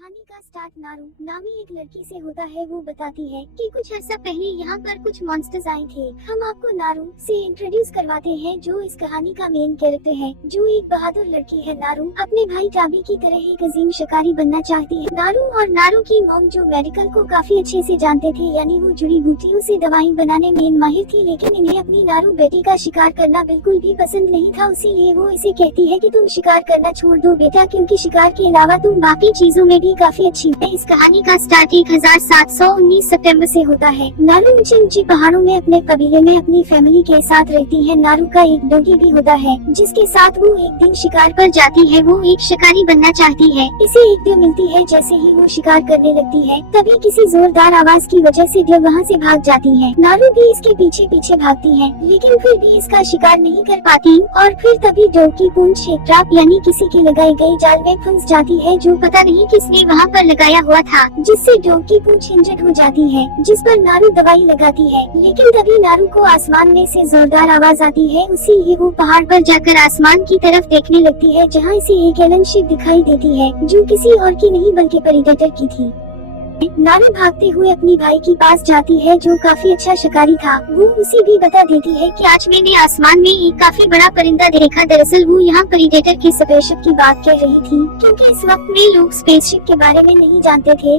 कहानी का स्टार्ट नारू नामी एक लड़की से होता है। वो बताती है कि कुछ अर्सा पहले यहाँ पर कुछ मॉन्स्टर्स आए थे। हम आपको नारू से इंट्रोड्यूस करवाते हैं, जो इस कहानी का मेन कैरेक्टर है, जो एक बहादुर लड़की है। नारू अपने भाई टाबी की तरह एक अजीम शिकारी बनना चाहती है। नारू और नारू की मॉम जो मेडिकल को काफी अच्छे से जानते थे, यानी वो जड़ी बूटियों से दवाई बनाने में माहिर थी, लेकिन इन्हें अपनी नारू बेटी का शिकार करना बिल्कुल भी पसंद नहीं था। इसीलिए वो इसे कहती है कि तुम शिकार करना छोड़ दो बेटा, क्योंकि शिकार के अलावा तुम बाकी चीजों में भी काफी अच्छी है। इस कहानी का स्टार्ट 1719 सितंबर से होता है। नारू ऊंचे ऊंचे पहाड़ों में अपने कबीले में अपनी फैमिली के साथ रहती है। नारू का एक डॉगी भी होता है, जिसके साथ वो एक दिन शिकार पर जाती है। वो एक शिकारी बनना चाहती है। इसे एक डियर मिलती है। जैसे ही वो शिकार करने लगती है, तभी किसी जोरदार आवाज की वजह से डियर वहाँ से भाग जाती है। नारू भी इसके पीछे पीछे भागती है, लेकिन फिर भी इसका शिकार नहीं कर पाती। और फिर तभी डॉग की पूंछ एक ट्रैप यानी किसी की लगाई गई जाल में फंस जाती है, जो पता नहीं किसने वहाँ पर लगाया हुआ था, जिससे डॉग की पूंछ इंजर्ड हो जाती है, जिस पर नारू दवाई लगाती है। लेकिन तभी नारू को आसमान में से जोरदार आवाज आती है। उसी ही वो पहाड़ पर जाकर आसमान की तरफ देखने लगती है, जहाँ इसे एक एलन शिप दिखाई देती है, जो किसी और की नहीं बल्कि प्रेडेटर की थी। नारू भागते हुए अपनी भाई के पास जाती है, जो काफी अच्छा शिकारी था। वो उसे भी बता देती है कि आज मैंने आसमान में एक काफी बड़ा परिंदा देखा। दरअसल वो यहाँ प्रेडेटर के स्पेसशिप की बात कर रही थी, क्योंकि इस वक्त में लोग स्पेसशिप के बारे में नहीं जानते थे।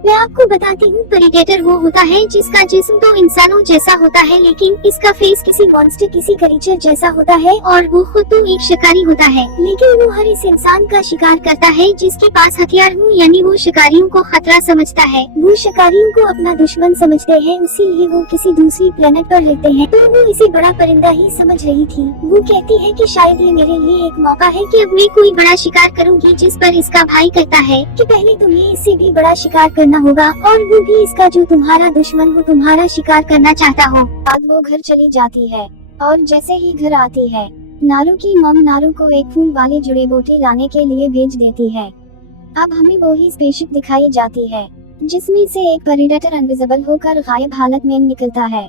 मैं आपको बताती हूँ, प्रेडेटर वो होता है जिसका जिस्म तो इंसानों जैसा होता है, लेकिन इसका फेस किसी मॉन्स्टर किसी क्रीचर जैसा होता है, और वो खुद तो एक शिकारी होता है, लेकिन वो हर इस इंसान का शिकार करता है जिसके पास हथियार हो, यानी वो शिकारियों को खतरा समझता है। वो शिकारियों को अपना दुश्मन समझते हैं, इसीलिए वो किसी दूसरी प्लेनेट पर रहते हैं। तो वो इसे बड़ा परिंदा ही समझ रही थी। वो कहती है कि शायद ये मेरे लिए एक मौका है कि अब मैं कोई बड़ा शिकार करूंगी। जिस पर इसका भाई कहता है कि पहले तुम्हें इससे भी बड़ा शिकार होगा, और वो भी इसका जो तुम्हारा दुश्मन हो, तुम्हारा शिकार करना चाहता हो। बाद वो घर चली जाती है, और जैसे ही घर आती है, नारू की मॉम नारू को एक फूल वाली जड़ी बूटी लाने के लिए भेज देती है। अब हमें वो ही स्पेसशिप दिखाई जाती है, जिसमें से एक प्रेडेटर इनविजिबल होकर गायब हालत में निकलता है।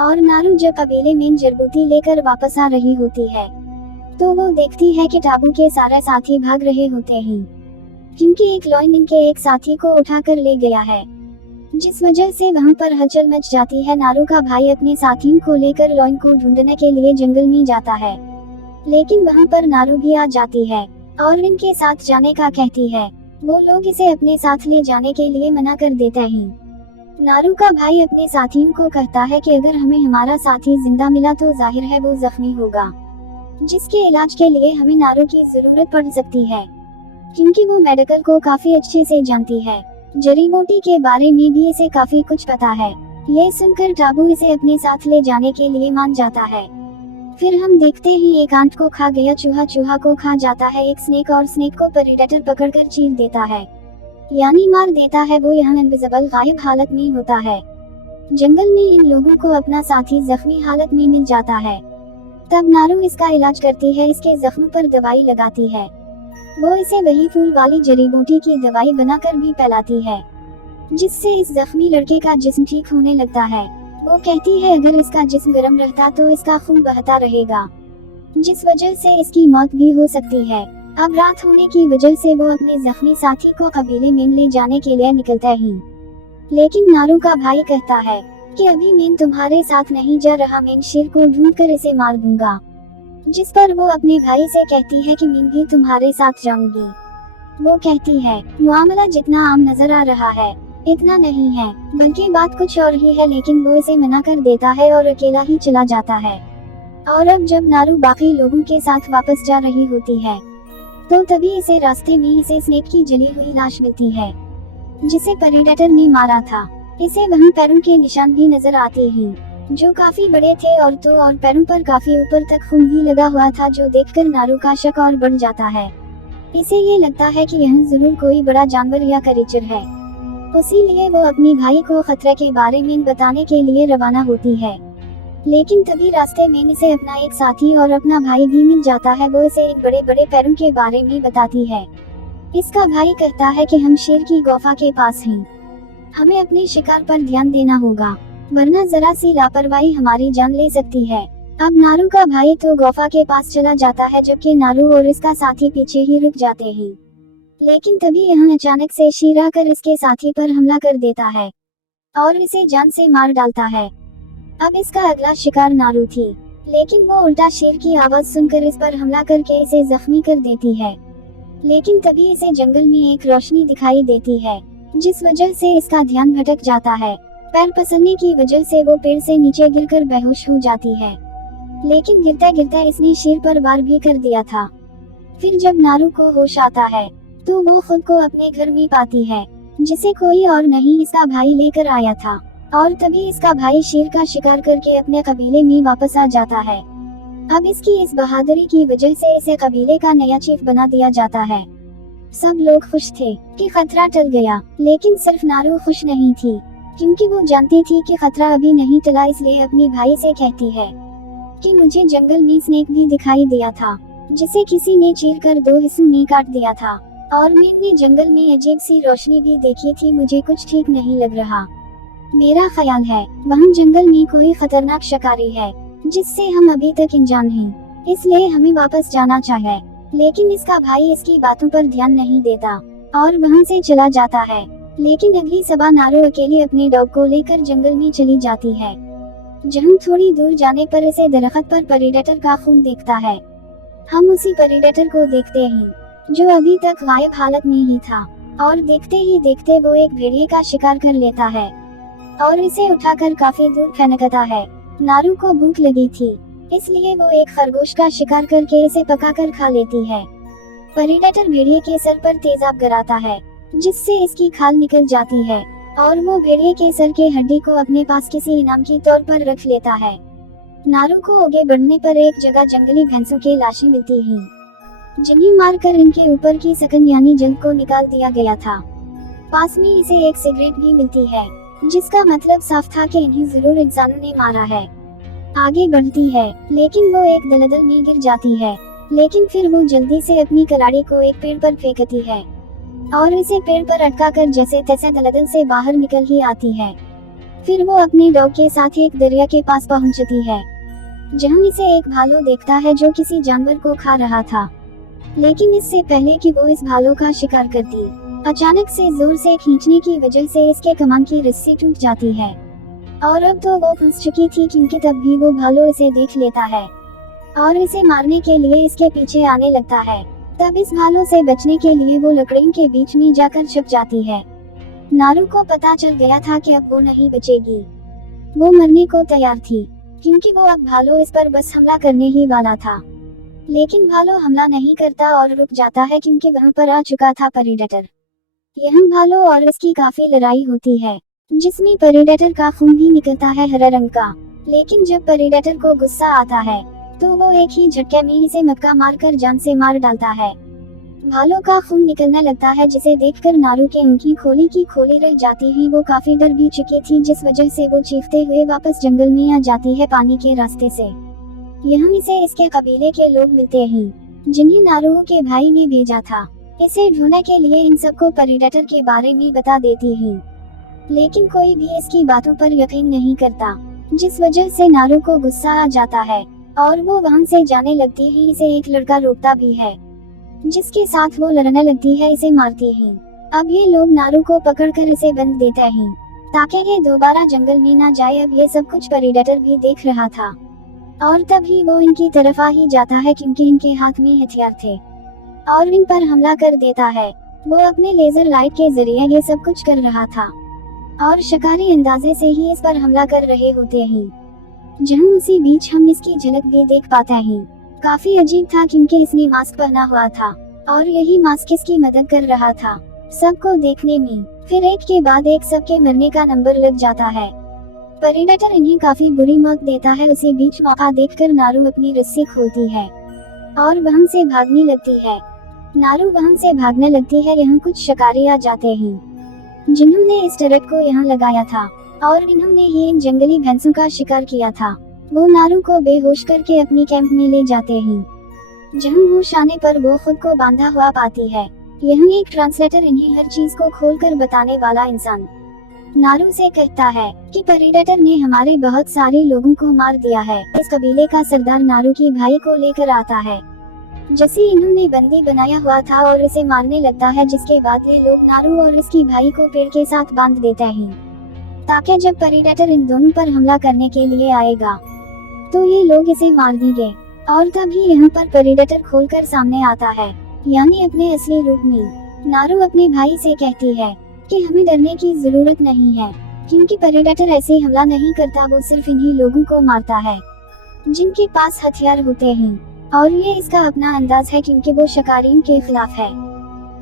और नारू जब कबीले में जड़ी बूटी लेकर वापस आ रही होती है, तो वो देखती है कि टाबू के सारे साथी भाग रहे होते हैं, क्योंकि एक लॉयन इनके एक साथी को उठाकर ले गया है, जिस वजह से वहाँ पर हलचल मच जाती है। नारू का भाई अपने साथियों को लेकर लॉयन को ढूंढने के लिए जंगल में जाता है, लेकिन वहाँ पर नारू भी आ जाती है और इनके साथ जाने का कहती है। वो लोग इसे अपने साथ ले जाने के लिए मना कर देते हैं। नारू का भाई अपने साथियों को कहता है कि अगर हमें हमारा साथी जिंदा मिला तो जाहिर है वो जख्मी होगा, जिसके इलाज के लिए हमें नारू की जरूरत पड़ सकती है, क्योंकि वो मेडिकल को काफी अच्छे से जानती है। जड़ी बूटी के बारे में भी इसे काफी कुछ पता है। ये सुनकर टाबू इसे अपने साथ ले जाने के लिए मान जाता है। फिर हम देखते हैं एक आंट को खा गया चूहा चूहा को खा जाता है एक स्नेक, और स्नेक को प्रेडेटर पकड़कर चीर देता है, यानी मार देता है। वो यहाँ इनविजिबल गायब हालत में होता है। जंगल में इन लोगों को अपना साथी जख्मी हालत में मिल जाता है। तब नारू इसका इलाज करती है, इसके जख्म पर दवाई लगाती है। वो इसे वही फूल वाली जड़ी बूटी की दवाई बनाकर भी पिलाती है, जिससे इस जख्मी लड़के का जिस्म ठीक होने लगता है। वो कहती है अगर इसका जिस्म गर्म रहता तो इसका खून बहता रहेगा, जिस वजह से इसकी मौत भी हो सकती है। अब रात होने की वजह से वो अपने जख्मी साथी को कबीले में ले जाने के लिए निकलता है, लेकिन नारू का भाई कहता है कि अभी मैं तुम्हारे साथ नहीं जा रहा, मैं शेर को ढूंढकर इसे मार दूंगा। जिस पर वो अपने भाई से कहती है कि मैं भी तुम्हारे साथ जाऊंगी। वो कहती है मामला जितना आम नजर आ रहा है इतना नहीं है, बल्कि बात कुछ और ही है, लेकिन वो इसे मना कर देता है और अकेला ही चला जाता है। और अब जब नारू बाकी लोगों के साथ वापस जा रही होती है, तो तभी इसे रास्ते में इसे स्नेक की जली हुई लाश मिलती है, जिसे प्रेडेटर ने मारा था। इसे वहीं पैरों के निशान भी नजर आते हैं, जो काफी बड़े थे, और तो और पैरों पर काफी ऊपर तक खून भी लगा हुआ था, जो देखकर नारू का शक और बढ़ जाता है। इसे ये लगता है कि यह जरूर कोई बड़ा जानवर या क्रीचर है, इसीलिए वो अपनी भाई को खतरे के बारे में बताने के लिए रवाना होती है। लेकिन तभी रास्ते में इसे अपना एक साथी और अपना भाई भी मिल जाता है। वो इसे एक बड़े बड़े पैरों के बारे में बताती है। इसका भाई कहता है कि हम शेर की गुफा के पास हैं, हमें अपने शिकार पर ध्यान देना होगा, वरना जरा सी लापरवाही हमारी जान ले सकती है। अब नारू का भाई तो गुफा के पास चला जाता है, जबकि नारू और इसका साथी पीछे ही रुक जाते हैं। लेकिन तभी यहाँ अचानक से शेर आकर इसके साथी पर हमला कर देता है और इसे जान से मार डालता है। अब इसका अगला शिकार नारू थी, लेकिन वो उल्टा शेर की आवाज सुनकर इस पर हमला करके इसे जख्मी कर देती है। लेकिन तभी इसे जंगल में एक रोशनी दिखाई देती है, जिस वजह से इसका ध्यान भटक जाता है। पैर फिसलने की वजह से वो पेड़ से नीचे गिरकर बेहोश हो जाती है, लेकिन गिरता गिरता इसने शेर पर वार भी कर दिया था। फिर जब नारू को होश आता है तो वो खुद को अपने घर में पाती है, जिसे कोई और नहीं इसका भाई लेकर आया था। और तभी इसका भाई शेर का शिकार करके अपने कबीले में वापस आ जाता है। अब इसकी इस बहादुरी की वजह से इसे कबीले का नया चीफ बना दिया जाता है। सब लोग खुश थे कि खतरा टल गया, लेकिन सिर्फ नारू खुश नहीं थी, क्योंकि वो जानती थी कि खतरा अभी नहीं टला। इसलिए अपनी भाई से कहती है कि मुझे जंगल में स्नेक भी दिखाई दिया था, जिसे किसी ने चीर कर 2 हिस्सों में काट दिया था। और मैंने जंगल में अजीब सी रोशनी भी देखी थी, मुझे कुछ ठीक नहीं लग रहा। मेरा ख्याल है वहाँ जंगल में कोई खतरनाक शिकारी है जिससे हम अभी तक अनजान हैं, इसलिए हमें वापस जाना चाहिए। लेकिन इसका भाई इसकी बातों पर ध्यान नहीं देता और वहाँ से चला जाता है। लेकिन अगली सुबह नारू अकेली अपने डॉग को लेकर जंगल में चली जाती है, जहाँ थोड़ी दूर जाने पर इसे दरख्त पर प्रेडेटर का खून दिखता है। हम उसी प्रेडेटर को देखते हैं जो अभी तक गायब हालत में ही था, और देखते ही देखते वो एक भेड़िए का शिकार कर लेता है और इसे उठाकर काफी दूर फेंकता है। नारू को भूख लगी थी, इसलिए वो एक खरगोश का शिकार करके इसे पकाकर खा लेती है। प्रेडेटर भेड़िए के सर पर तेजाब गिराता है, जिससे इसकी खाल निकल जाती है और वो भेड़िए के सर के हड्डी को अपने पास किसी इनाम के तौर पर रख लेता है। नारू को आगे बढ़ने पर एक जगह जंगली भैंसों की लाशें मिलती हैं, जिन्हें मारकर इनके ऊपर की सकन यानी जल्द को निकाल दिया गया था। पास में इसे एक सिगरेट भी मिलती है, जिसका मतलब साफ था कि इन्हें जरूर इंसानों ने मारा है। आगे बढ़ती है, लेकिन वो एक दलदल में गिर जाती है। लेकिन फिर वो जल्दी से अपनी कुल्हाड़ी को एक पेड़ पर फेंकती है और इसे पेड़ पर अटका कर जैसे तैसे दलदल से बाहर निकल ही आती है। फिर वो अपने डॉग के साथ एक दरिया के पास पहुंचती है, जहां इसे एक भालू देखता है जो किसी जानवर को खा रहा था। लेकिन इससे पहले कि वो इस भालू का शिकार करती, अचानक से जोर से खींचने की वजह से इसके कमान की रस्सी टूट जाती है और अब तो वो फंस चुकी थी, क्योंकि तब भी वो भालू इसे देख लेता है और इसे मारने के लिए इसके पीछे आने लगता है। तब इस भालू से बचने के लिए वो लकड़ियों के बीच में जाकर छुप जाती है। नारू को पता चल गया था कि अब वो नहीं बचेगी। वो मरने को तैयार थी, क्योंकि वो अब भालू इस पर बस हमला करने ही वाला था। लेकिन भालू हमला नहीं करता और रुक जाता है, क्योंकि वहाँ पर आ चुका था प्रेडेटर। यहाँ भालू और इसकी काफी लड़ाई होती है, जिसमें प्रेडेटर का खून भी निकलता है हरा रंग का। लेकिन जब प्रेडेटर को गुस्सा आता है तो वो एक ही झटके में इसे मक्का मारकर जान से मार डालता है। भालू का खून निकलने लगता है, जिसे देखकर नारू के आंखें खोली की खोली रह जाती हैं। वो काफी डर भी चुकी थी, जिस वजह से वो चीखते हुए वापस जंगल में आ जाती है पानी के रास्ते से। यहाँ इसे इसके कबीले के लोग मिलते हैं, जिन्हें नारू के भाई ने भेजा था। इसे ढूंढने के लिए इन सबको प्रेडेटर के बारे में बता देती हैं, लेकिन कोई भी इसकी बातों पर यकीन नहीं करता, जिस वजह से नारू को गुस्सा आ जाता है और वो वहाँ से जाने लगती है। इसे एक लड़का रोकता भी है, जिसके साथ वो लड़ने लगती है, इसे मारती है। अब ये लोग नारू को पकड़कर इसे बंद देते हैं ताकि ये दोबारा जंगल में ना जाए। अब ये सब कुछ प्रेडेटर भी देख रहा था और तभी वो इनकी तरफ आ ही जाता है, क्योंकि इनके हाथ में हथियार थे और इन पर हमला कर देता है। वो अपने लेजर लाइट के जरिए ये सब कुछ कर रहा था और शिकारी अंदाजे से ही इस पर हमला कर रहे होते हैं। जहाँ उसी बीच हम इसकी झलक भी देख पाते हैं। काफी अजीब था, क्योंकि इसने मास्क पहना हुआ था और यही मास्क इसकी मदद कर रहा था सबको देखने में। फिर एक के बाद एक सबके मरने का नंबर लग जाता है। प्रेडेटर इन्हें काफी बुरी मौत देता है। उसी बीच मौका देखकर नारू अपनी रस्सी खोलती है और वहाँ से भागने लगती है। नारू वहाँ से भागने लगती है। यहाँ कुछ शिकारी आ जाते हैं, जिन्होंने इस टरट को यहाँ लगाया था और इन्होंने ही इन जंगली भैंसों का शिकार किया था। वो नारू को बेहोश करके अपनी कैंप में ले जाते हैं, जहाँ होश आने पर वो खुद को बांधा हुआ पाती है। यहाँ एक ट्रांसलेटर इन्हें हर चीज को खोलकर बताने वाला इंसान नारू से कहता है कि प्रेडेटर ने हमारे बहुत सारे लोगों को मार दिया है। इस कबीले का सरदार नारू की भाई को लेकर आता है जैसे इन्होंने बंदी बनाया हुआ था और इसे मारने लगता है, जिसके बाद ये लोग नारू और इसकी भाई को पेड़ के साथ बांध देते हैं ताकि जब प्रेडेटर इन दोनों पर हमला करने के लिए आएगा तो ये लोग इसे मार देंगे। और तभी यहाँ पर प्रेडेटर खोलकर सामने आता है, यानी अपने असली रूप में। नारू अपने भाई से कहती है कि हमें डरने की जरूरत नहीं है, क्योंकि प्रेडेटर ऐसे हमला नहीं करता, वो सिर्फ इन्हीं लोगों को मारता है जिनके पास हथियार होते हैं। और ये इसका अपना अंदाज है, क्योंकि वो शिकारियों के खिलाफ है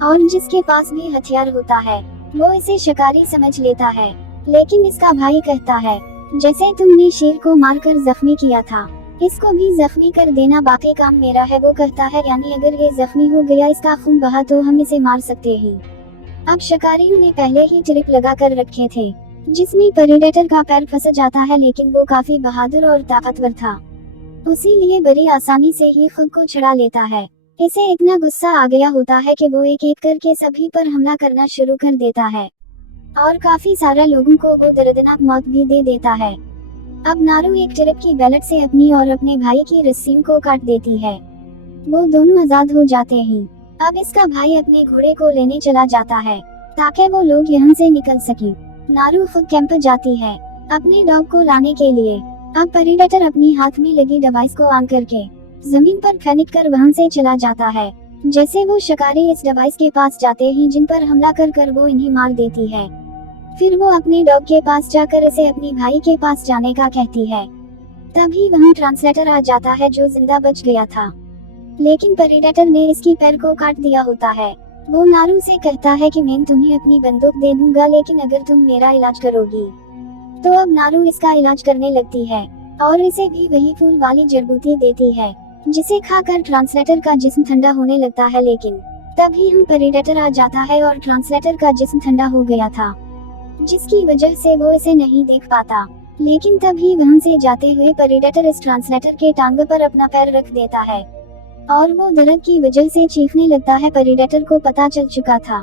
और जिसके पास भी हथियार होता है वो इसे शिकारी समझ लेता है। लेकिन इसका भाई कहता है, जैसे तुमने शेर को मारकर जख्मी किया था, इसको भी जख्मी कर देना, बाकी काम मेरा है। वो कहता है, यानी अगर ये जख्मी हो गया, इसका खून बहा, तो हम इसे मार सकते हैं। अब शिकारियों ने पहले ही ट्रिप लगा कर रखे थे जिसमें प्रेडेटर का पैर फंस जाता है, लेकिन वो काफी बहादुर और ताकतवर था, इसीलिए बड़ी आसानी से ही खुद को छुड़ा लेता है। इसे इतना गुस्सा आ गया होता है कि वो एक एक करके सभी पर हमला करना शुरू कर देता है और काफी सारे लोगों को वो दर्दनाक मौत भी दे देता है। अब नारू एक ट्रिप की बेल्ट से अपनी और अपने भाई की रस्सियों को काट देती है, वो दोनों आजाद हो जाते हैं। अब इसका भाई अपने घोड़े को लेने चला जाता है ताकि वो लोग यहाँ से निकल सके। नारू खुद कैंप जाती है अपने डॉग को लाने के लिए। अब प्रेडेटर अपनी हाथ में लगी डिवाइस को ऑन करके जमीन पर फेंक कर वहाँ से चला जाता है। जैसे वो शिकारी इस डिवाइस के पास जाते हैं, जिन पर हमला कर वो इन्हें मार देती है। फिर वो अपने डॉग के पास जाकर इसे अपने भाई के पास जाने का कहती है। तभी वहाँ ट्रांसलेटर आ जाता है जो जिंदा बच गया था, लेकिन प्रेडेटर ने इसकी पैर को काट दिया होता है। वो नारू से कहता है कि मैं तुम्हें अपनी बंदूक दे दूंगा, लेकिन अगर तुम मेरा इलाज करोगी। तो अब नारू इसका इलाज करने लगती है और इसे भी वही फूल वाली जड़ी बूटी देती है, जिसे खाकर ट्रांसलेटर का जिस्म ठंडा होने लगता है। लेकिन तभी हम प्रेडेटर आ जाता है और ट्रांसलेटर का जिस्म ठंडा हो गया था, जिसकी वजह से वो इसे नहीं देख पाता। लेकिन तभी वहाँ से जाते हुए प्रेडेटर इस ट्रांसलेटर के टांग पर अपना पैर रख देता है और वो दर्द की वजह से चीखने लगता है। प्रेडेटर को पता चल चुका था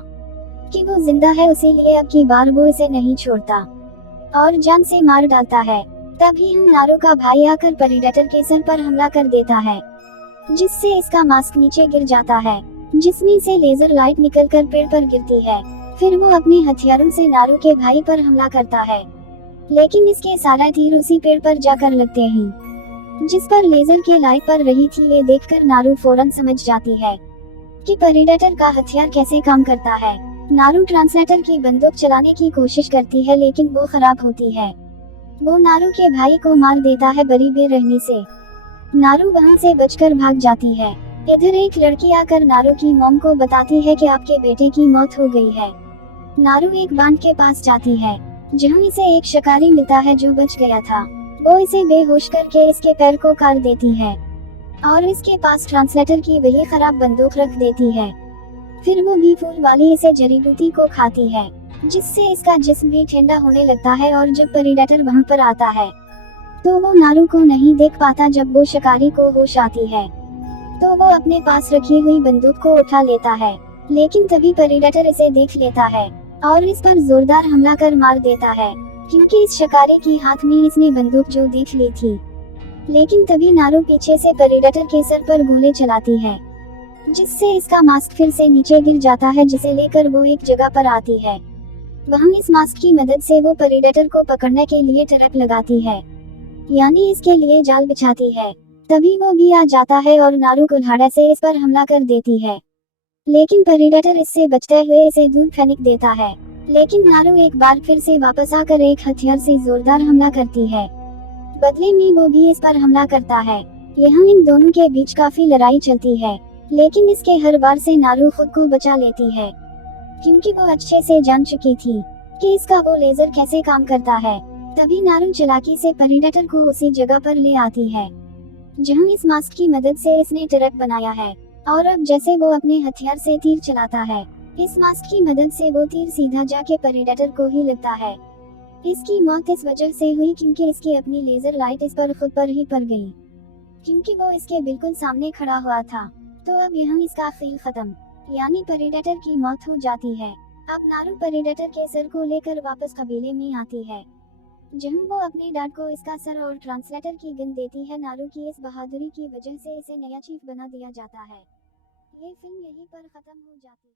कि वो जिंदा है, इसीलिए अब की बार वो इसे नहीं छोड़ता और जान से मार डालता है। तभी हम नारू का भाई आकर प्रेडेटर के सर पर हमला कर देता है, जिससे इसका मास्क नीचे गिर जाता है, जिसमें से लेजर लाइट निकलकर पेड़ पर गिरती है। फिर वो अपने हथियारों से नारू के भाई पर हमला करता है, लेकिन इसके सारे तीर उसी पेड़ पर जाकर लगते हैं जिस पर लेजर की लाइट पर रही थी। ये देखकर नारू फौरन समझ जाती है कि प्रेडेटर का हथियार कैसे काम करता है। नारू ट्रांसलेटर की बंदूक चलाने की कोशिश करती है, लेकिन वो खराब होती है। वो नारू के भाई को मार देता है बड़ी बेरहमी से। नारू वहाँ से बचकर भाग जाती है। इधर एक लड़की आकर नारू की मॉम को बताती है कि आपके बेटे की मौत हो गई है। नारू एक बांध के पास जाती है, जहाँ इसे एक शिकारी मिलता है जो बच गया था। वो इसे बेहोश करके इसके पैर को काट देती है और इसके पास ट्रांसलेटर की वही खराब बंदूक रख देती है। फिर वो भी फूल वाली इसे जड़ी बूटी को खाती है, जिससे इसका जिस्म भी ठंडा होने लगता है। और जब प्रेडेटर वहाँ पर आता है तो वो नारू को नहीं देख पाता। जब वो शिकारी को होश आती है तो वो अपने पास रखी हुई बंदूक को उठा लेता है, लेकिन तभी प्रेडेटर इसे देख लेता है और इस पर जोरदार हमला कर मार देता है, क्योंकि इस शिकारी की हाथ में इसने बंदूक जो देख ली थी। लेकिन तभी नारू पीछे से प्रेडेटर के सर पर गोले चलाती है, जिससे इसका मास्क फिर से नीचे गिर जाता है, जिसे लेकर वो एक जगह पर आती है। वहाँ इस मास्क की मदद से वो प्रेडेटर को पकड़ने के लिए ट्रैप लगाती है, यानी इसके लिए जाल बिछाती है। तभी वो भी आ जाता है और नारू कुल्हाड़ा से इस पर हमला कर देती है, लेकिन प्रेडेटर इससे बचते हुए इसे दूर फेंक देता है। लेकिन नारू एक बार फिर से वापस आकर एक हथियार से जोरदार हमला करती है। बदले में वो भी इस पर हमला करता है। यहाँ इन दोनों के बीच काफी लड़ाई चलती है, लेकिन इसके हर बार से नारू खुद को बचा लेती है, क्योंकि वो अच्छे से जान चुकी थी कि इसका वो लेजर कैसे काम करता है। तभी नारू चालाकी से प्रेडेटर को उसी जगह पर ले आती है जहाँ इस मास्क की मदद से इसने ट्रैप बनाया है। और अब जैसे वो अपने हथियार से तीर चलाता है, इस मास्क की मदद से वो तीर सीधा जाके प्रेडेटर को ही लगता है। इसकी मौत इस वजह से हुई क्योंकि इसकी अपनी लेजर लाइट इस पर खुद पर ही पड़ गई, क्योंकि वो इसके बिल्कुल सामने खड़ा हुआ था। तो अब यहाँ इसका खेल खत्म, यानी प्रेडेटर की मौत हो जाती है। अब नारू प्रेडेटर के सर को लेकर वापस कबीले में आती है। जहाँ वो अपने डैड को इसका सर और ट्रांसलेटर की गन देती है। नारू की इस बहादुरी की वजह से इसे नया चीफ बना दिया जाता है। ये फिल्म यहीं पर खत्म हो जाती है।